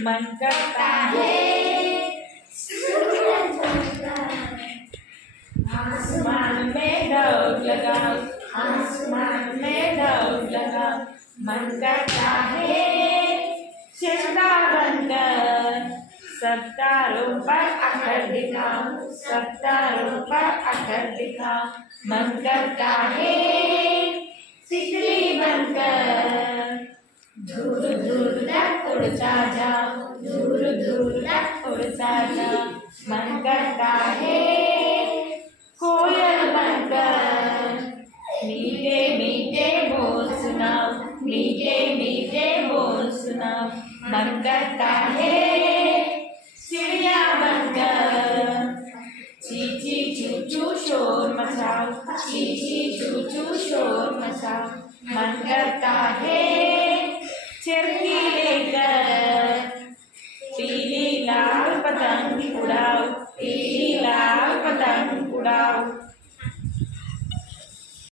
मन करता है आसमान में दौड़ लगाओ, आसमान में दौड़ लगाओ। मन करता है चिड़िया बनकर सब तारों पर आकर दिखाओ, सब तारों पर आकर दिखाओ। मन करता है तितली बनकर दूर दूर तक उड़ता जाओ, दूर दूर तक उड़ता जाओ। मन करता है कोयल बनकर मीठे मीठे बोल सुनाओ, मीठे मीठे बोल सुनाओ। मन करता है चिड़िया बनकर ची ची चू चू शोर मचाओ, ची ची चू चू शोर मचाओ। मन करता है चरखी लेकर पीली लाल पतंग उड़ाओ, पीली लाल पतंग उड़ाओ।